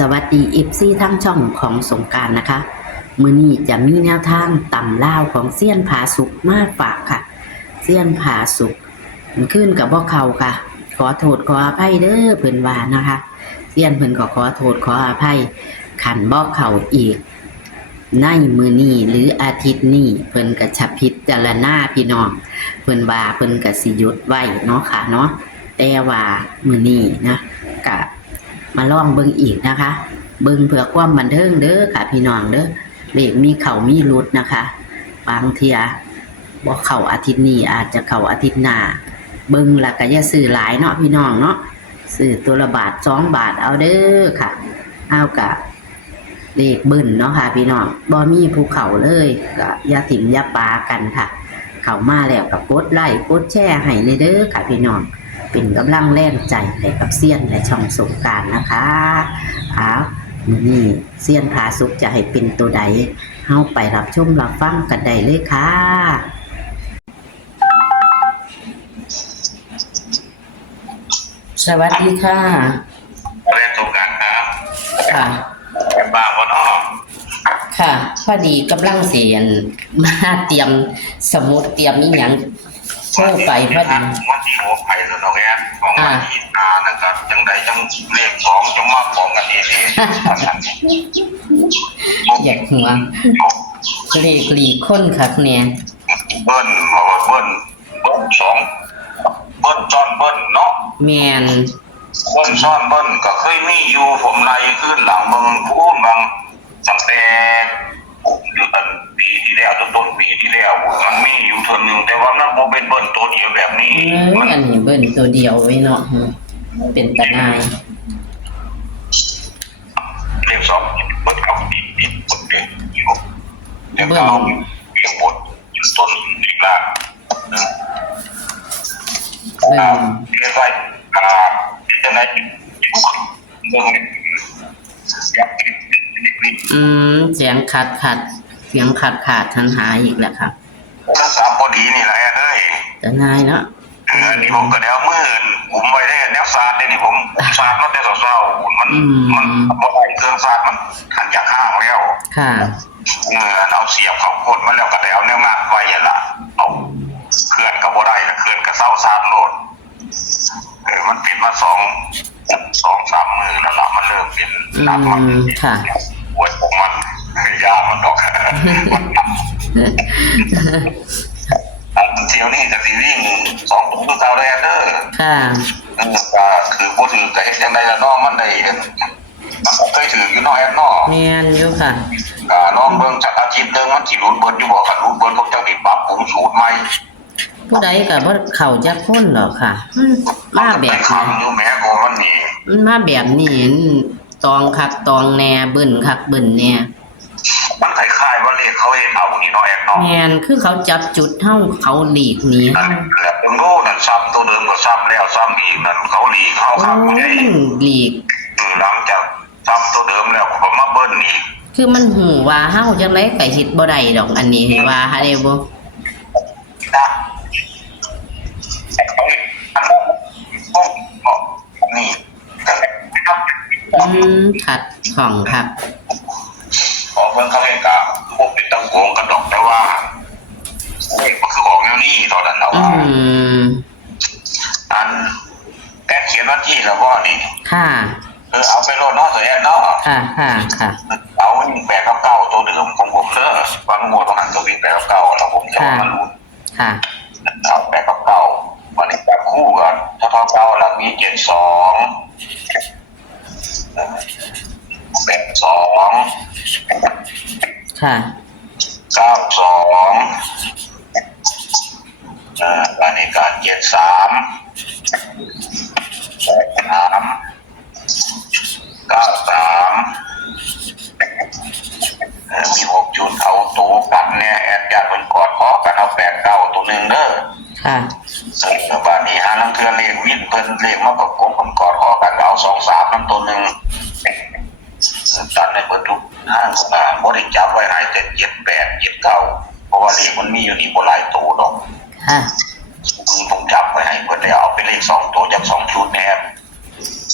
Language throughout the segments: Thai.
สวัสดีFCทั้งช่องของสงกรานต์นะคะมื้อนี้จะมีแนวทางตำลาวของเซียนผาสุกมาฝากค่ะเซียนผาสุกมันขึ้นกับบ่เข้าค่ะขอโทษขออภัยเด้อเพิ่นว่านะคะเซียนเพิ่นก็ขอโทษขออภัยคันบ่เข้าอีกในมื้อนี้หรืออาทิตย์นี้เพิ่นก็จะพิจารณาพี่น้องเพิ่นว่าเพิ่นก็สิหยุดไว้เนาะค่ะเนาะแต่ว่ามื้อนี้นะก็มาลองเบิ่งอีกนะคะเบิ่งเพื่อความบันเทิงเด้อค่ะพี่น้องเด้อเลขมีเข้ามีหลุดนะคะบางเที่ยบ่เข้าอาทิตย์นี้อาจจะเข้าอาทิตย์หน้าเบิ่งแล้วก็อย่าซื้อหลายเนาะพี่น้องเนาะซื้อตัวละบาท2 บาทเอาเด้อค่ะเอากะเลขเบิ่นเนาะค่ะพี่น้องบ่มีภูเขาเลยก็อย่าถิ่มอย่าปากันค่ะเข้ามาแล้วก็กดไลค์กดแชร์ให้เด้อค่ะพี่น้องเป็นกำลังแรงใจให้กับเซียนและช่องสงกรานต์นะคะมื้อนี้เซียนผาสุกจะให้เป็นตัวใดเฮาไปรับชมรับฟังกันได้เลยค่ะสวัสดีค่ะเรียนสงกรานต์ครับ ค่ะเป็นบ้าบ่เนาะค่ะพอดีกำลังเสียนมาเตรียมสมุดเตรียมอีหยังโชว์ไปพอดีวันที่หัวไผ่แล้วเนาะแกของมาอีตานะครับจังใดจังเลข2จังมาของกันเอง อยากหัวเลขหลีคนคักแน่เบิ้ลบอกว่าเบิ้ลสองเบิ้ลจอนเบิ้ลเนาะแม่นเบิ้ลซ้อนเบิ้ลก็เคยมีอยู่ผมไล่ขึ้นหลังเมืองพูนบางตั้งแต่เดือนปีที่แล้วต้นปีที่แล้วมันมีอยู่ส่วนหนึ่งแต่ว่ามันบ่เป็นเบิ้ลตัวเดียวแบบนี้อันนี้เบิ้ลตัวเดียวไว้เนาะเป็นตาหนายเลข2เบิ้ลเข้าดีบทเป็นอยู่เดี๋ยวเราเรียงบทต้นอีกล่างเรียกว่าจะได้เสียงขาดเสียงขาดทันหาอีกแล้วครับรักษาพอดีนี่แหละเลยตาหนายเนาะนี่ผมก็แล้วมื่นผมไปได้แนวซาดได้นี่ผมซาดมาแต่เศร้ามันบ่ได้เครื่องซาดมันหันจากห้างแล้วค่ะเอาเสียบเขาโคตรมันแล้วก็ได้เอาแนวมาไว้ละเอาเคลื่อนก็บ่ได้เคลื่อนก็เศร้าซาดโลดมันเป็นมา2-3 มือแล้วล่ะมันเริ่มเป็นนักมันค่ะปวดของมันยามันดอกเที่ยวนี้จะซีรีส์2 ตัวเท่าแรกเด้อค่ะก็คือบ่ถือก็เฮ็ดจังได๋ล่ะน้องมันได้มันเคยถืออยู่น้อยแน่แม่นอยู่ค่ะก็น้องเบิ่งจากอาชีพนึงมันสิรูดเบิดอยู่บ่คันรูดเบิดพวกเจ้าสิปรับปรุงสูตรใหม่ผู้ใดก็บ่เข้าจักคนหรอกค่ะมาแบบอยู่แม่ของมันนี่มาแบบนี้ตองคักตองแน่เบิ่นคักเบิ่นแน่มันคล้ายๆว่าเลขเขาเฮ็ดเอานี่น้อยเนาะแม่นคือเขาจับจุดเฮาเขาหลีกหนีเฮาแล้วเบิ่งโลนั่นซ้ำตัวเดิมก็ซ้ำแล้วซ้ำอีกนั่นเขาหลีกเฮาครับไงหลีกหลังจากซ้ำตัวเดิมแล้วก็มาเบิ่นอีกคือมันหูว่าเฮาจังได๋ก็เฮ็ดบ่ได้ดอกอันนี้ให้ว่าหาได้บ่นี่ขัดของครับขอเพิ่งเข้าเห็นกับพวกเป็นตะโกงกระดกแต่ว่าก็คือของแนวนี้ตอนนั้นเราอันแกเขียนวันที่แล้วก็นี่ค่ะเอาไปโลดนอกเสียนอกค่ะเอา8-9ตัวเดิมของผมเด้อวันหมดตรงนั้นตัววิ่ง8-9แล้วผมจะมาลุ้นค่ะเอา8-9วันนี้จับคู่กันถ้า9แล้วมี72 ค่ะ92อันนี้การ73 93มี6 จุดเอาตัวกันเนี่ยแอดญาติมันกอดคอกันเอา8-9ตัวนึงเด้อค่ะบาดนี้หาลังเทือเลขวิ่งเพิ่นเลขมาประกบกันกอดคอกันเอา2-3น้ำตัวนึงตัดในเปิดทุกห้างบ่ได้จับไว้ให้แต่78-79เพราะว่าเลขมันมีอยู่นี่บ่หลายตัวดอกผมจับไว้ให้เพิ่นแล้วเอาไปเลข2 ตัวจาก2 ชุดแน่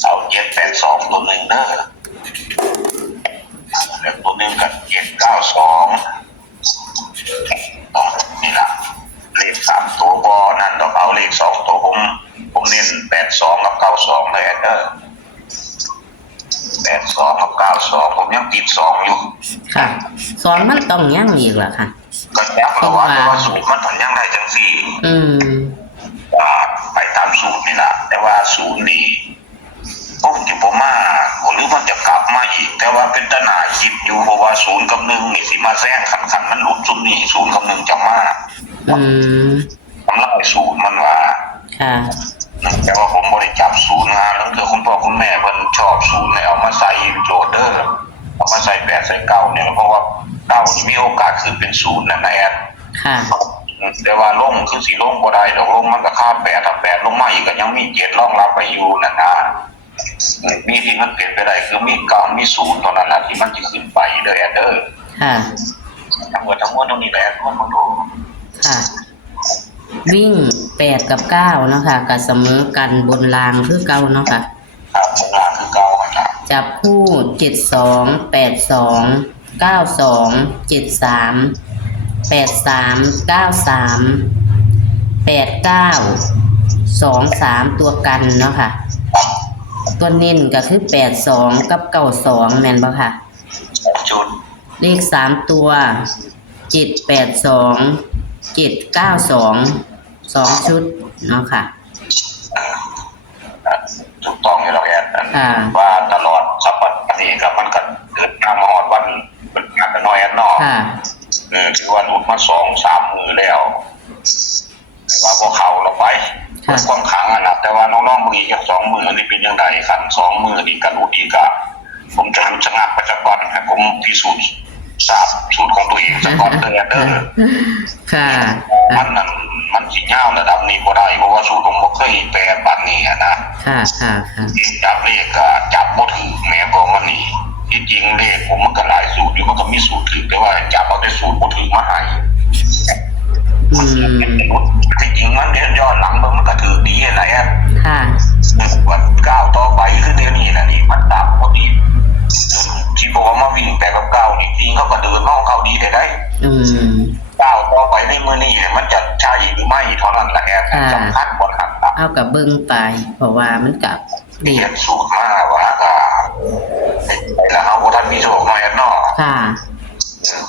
เอา782ตัวนึงเด้อ 92นี่ล่ะเลข3ตัวบ่นั่นดอกเอาเลข2ตัวผมเน้น82กับ92เลยเด้อ82กับ92ผมยังติด2อยู่ค่ะสองมันต้องยังอีกล่ะค่ะก็ยักเพราะว่าสูตรมันผลยังได้จังสี่ไปตามสูตรนี่แหละแต่ว่าสูตรนี่ผมจะบอกมาหรือมันจะกลับมาอีกแต่ว่าเป็นตนาคิดอยู่เพราะว่าศูนย์กับ1นี่สิมาแซงขันมันหลุดซุ่มนี่ศูนย์กับ1จะมาทำลายสูตรมันว่าค่ะแต่ว่าผมบริจาคศูนย์แล้วเกิดคุณพ่อคุณแม่มันชอบศูนย์เลยเอามาใส่โจทย์เด้อเอามาใส่8ใส่9เนี่ยเพราะว่า9นี่มีโอกาสขึ้นเป็น0นะแอดค่ะแต่ว่าลงคือสีลงบ่ได้ดอกลงมันก็ค่า8ถ้า8ลงมาอีกก็ยังมี7รองรับไปอยู่นั่นนะมีที่มันเปลี่ยนไปได้คือมี9มี0ตอนนั้นที่มันจะขึ้นไปเด้อแอดเด้อค่ะทั้งหมดตรงนี้แหละรวมมาดูค่ะวิ่ง8กับ9เนาะค่ะก็เสมอกันบนรางคือเก่าเนาะค่ะครับบนรางคือเก่าครับจับคู่72 82 92 73 83 93 89 23ตัวกันเนาะค่ะตัวเน้นก็คือ82กับ92แม่นบ่ค่ะจุดเลข3ตัว782 792 2ชุดเนาะค่ะถูกต้องเราแอดว่าตลอดสัปดาห์นี้ครับมันก็เกิดตามหอดวันเป็นงานน้อยแอดนอกถือว่าหลุดมา2-3 มือแล้วว่าพวกเขาเราไปความขังนะแต่ว่าน้องๆมืออีก2 มือนี่เป็นยังไงขัน2 มือนี่กันอุดีกะผมจะชะงักประจักษ์ก่อนให้ผมพิสูจน์ทราบสูตรของตัวเองสักก่อนเด้อค่ะมันสิเงาระดับนี้บ่ได้เพราะว่าสูตรผมบ่เคยแปลบัดนี้นะค่ะจับเลขก็จับบ่ถือแม้บ่มันนี่ที่จริงเลขผมมันก็หลายสูตรอยู่มันก็มีสูตรถือแต่ว่าจับเอาแต่สูตรบ่ถือมาให้ที่จริงมันเนี่ยย้อนหลังมันก็ถือดีอะไรอ่ะค่ะวัน9ต่อไปคือเดี๋ยวนี้นะนี่มันตามพอดีที่บอกว่ามาวิ่ง8กับ9นี่จริงเขาก็เดินน้องเขาดีได้9ต่อไปในมื้อนี้มันจะใช่หรือไม่เท่านั้นแหละแอบสำคัญบ่ครับเอากับเบิ่งไปเพราะว่ามันกับเรียนสูตรมาว่าก็แล้วเฮาบ่ทันมีโชคมาเนาะค่ะ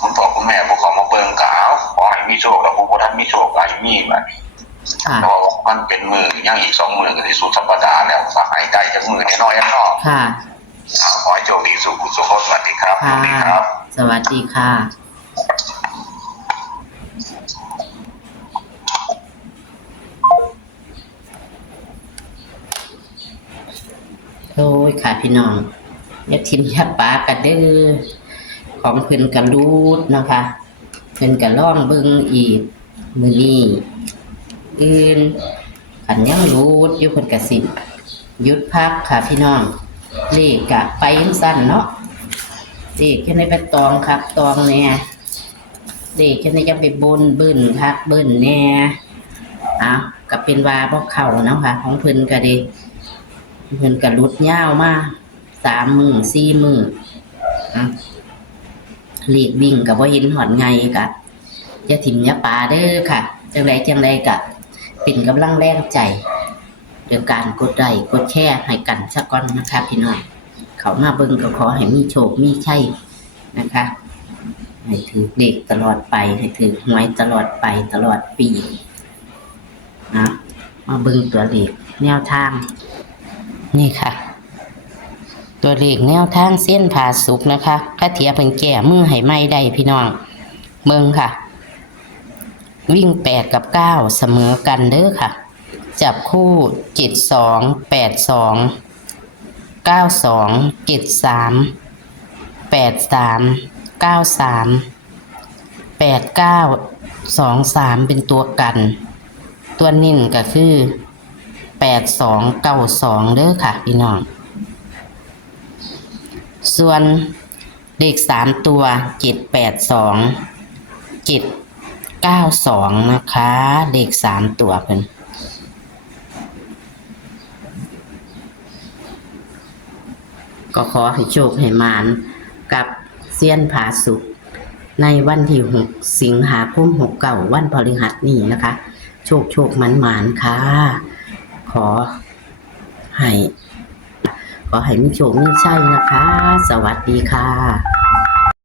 คุณพ่อคุณแม่พวกเขามาเบิ่งกาวขอให้มีโชคแล้วพวกบ่ทันมีโชคหลายมีบัดนี้เพราะมันเป็นมื้อยังอีก2 มื้อก็สิสุดสัปดาห์แล้วก็ให้ได้จักมื้อน้อยๆเนาะค่ะขอให้โชคดีสุขสวัสดีครับสวัสดีครับสวัสดีค่ะโอ้ยค่ะพี่น้องอย่าทิมอย่าปากันเด้อของเพิ่นกระลูดนะคะเพิ่นกระล่องเบิ่งอีกมื้อนี้อื่นขันยังรูดอยู่เพิ่นกระสิบหยุดพักค่ะพี่น้องเลขกะไปสั้นเนาะเลขแค่ในไปตองครับตองแน่เลขแค่ในจะไปบนบึ้นพักบึ้นแน่ก็เป็นว่าพวกเขาเนาะค่ะของเพิ่นก็ดีเพิ่นก็ลุดยาวมา3 มื้อ 4 มื้อเลขวิ่งก็บ่เห็นหอดไงกะอย่าถิ่มอย่าปาเด้อค่ะจังไดก็เป็นกำลังแรงใจโดยการกดไลค์กดแชร์ให้กันซะก่อนนะคะพี่น้องเขามาเบิ่งก็ขอให้มีโชคมีชัยนะคะให้ถือเลขตลอดไปให้ถือหวยตลอดไปตลอดปีมาเบิ่งตัวเลขแนวทางนี่ค่ะตัวเลขแนวทางเส้นผ่าสุกนะคะถ้าเทียบเป็นแก่มือให้ไม่ได้พี่น้องเบิ่งค่ะวิ่ง8กับ9เสมอกันเด้อค่ะจับคู่72 82 92 73 83 93 89 23เป็นตัวกันตัวนิ่นก็คือ82 92เด้อค่ะพี่น้องส่วนเลข3ตัว782 792นะคะเลข3ตัวเพิ่นก็ขอให้โชคให้หมานกับเซียนผาสุก ในวันที่6สิงหาคม69วันพฤหัสนี้นะคะ โชคหมานๆค่ะขอให้มีโชคมีชัยนะคะ สวัสดีค่ะ